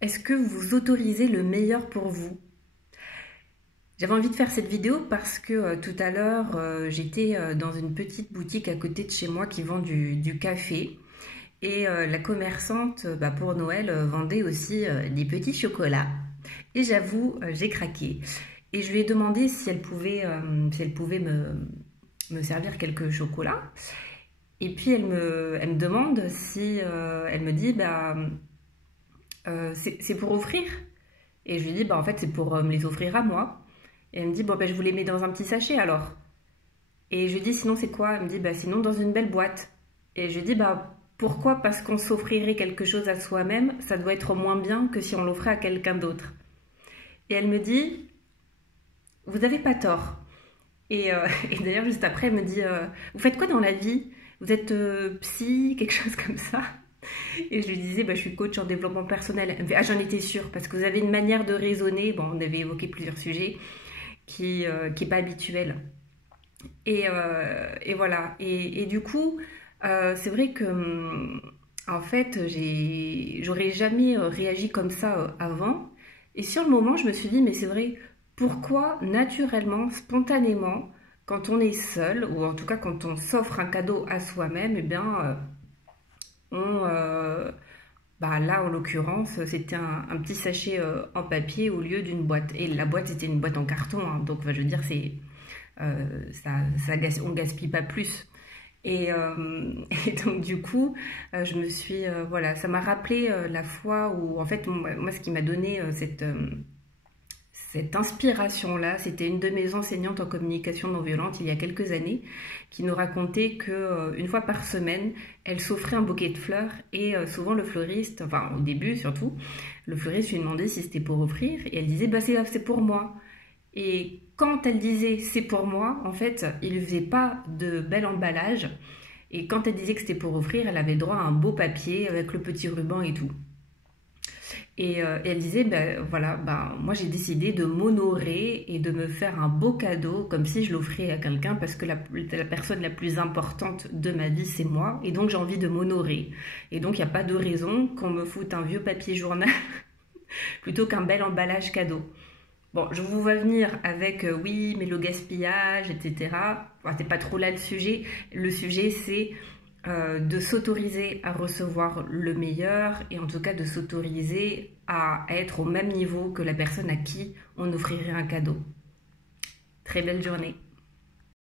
Est-ce que vous autorisez le meilleur pour vous? J'avais envie de faire cette vidéo parce que tout à l'heure, j'étais dans une petite boutique à côté de chez moi qui vend du café. Et la commerçante, pour Noël, vendait aussi des petits chocolats. Et j'avoue, j'ai craqué. Et je lui ai demandé si elle pouvait me servir quelques chocolats. Et puis elle me demande si, elle me dit, c'est pour offrir. Et je lui dis, en fait, c'est pour me les offrir à moi. Et elle me dit, bon, je vous les mets dans un petit sachet alors. Et je lui dis, sinon c'est quoi? Elle me dit, sinon dans une belle boîte. Et je lui dis, pourquoi? Parce qu'on s'offrirait quelque chose à soi-même, ça doit être moins bien que si on l'offrait à quelqu'un d'autre. Et elle me dit, vous n'avez pas tort. Et, et d'ailleurs, juste après, elle me dit, vous faites quoi dans la vie? Vous êtes psy, quelque chose comme ça? Et je lui disais, je suis coach en développement personnel. Elle me fait, ah, j'en étais sûre, parce que vous avez une manière de raisonner. Bon, on avait évoqué plusieurs sujets qui n'est pas habituelle. Et voilà. Et du coup, c'est vrai que, en fait, j'aurais jamais réagi comme ça avant. Et sur le moment, je me suis dit, mais c'est vrai, pourquoi naturellement, spontanément, quand on est seul, ou en tout cas quand on s'offre un cadeau à soi-même, eh bien, on, là, en l'occurrence, c'était un petit sachet en papier au lieu d'une boîte. Et la boîte, c'était une boîte en carton, hein. Donc, je veux dire, on gaspille pas plus. Et, et donc, du coup, je me suis, voilà, ça m'a rappelé la fois où, en fait, moi, ce qui m'a donné cette inspiration-là, c'était une de mes enseignantes en communication non violente il y a quelques années qui nous racontait que une fois par semaine, elle s'offrait un bouquet de fleurs et souvent le fleuriste, enfin au début surtout, le fleuriste lui demandait si c'était pour offrir et elle disait c'est pour moi. Et quand elle disait c'est pour moi, en fait, il ne faisait pas de bel emballage. Et quand elle disait que c'était pour offrir, elle avait droit à un beau papier avec le petit ruban et tout. Et elle disait, moi j'ai décidé de m'honorer et de me faire un beau cadeau comme si je l'offrais à quelqu'un parce que la personne la plus importante de ma vie c'est moi et donc j'ai envie de m'honorer. Et donc il n'y a pas de raison qu'on me foute un vieux papier journal plutôt qu'un bel emballage cadeau. Bon, je vous vois venir avec oui, mais le gaspillage, etc. Enfin, c'est pas trop là le sujet. Le sujet, c'est de s'autoriser à recevoir le meilleur et en tout cas de s'autoriser à être au même niveau que la personne à qui on offrirait un cadeau. Très belle journée.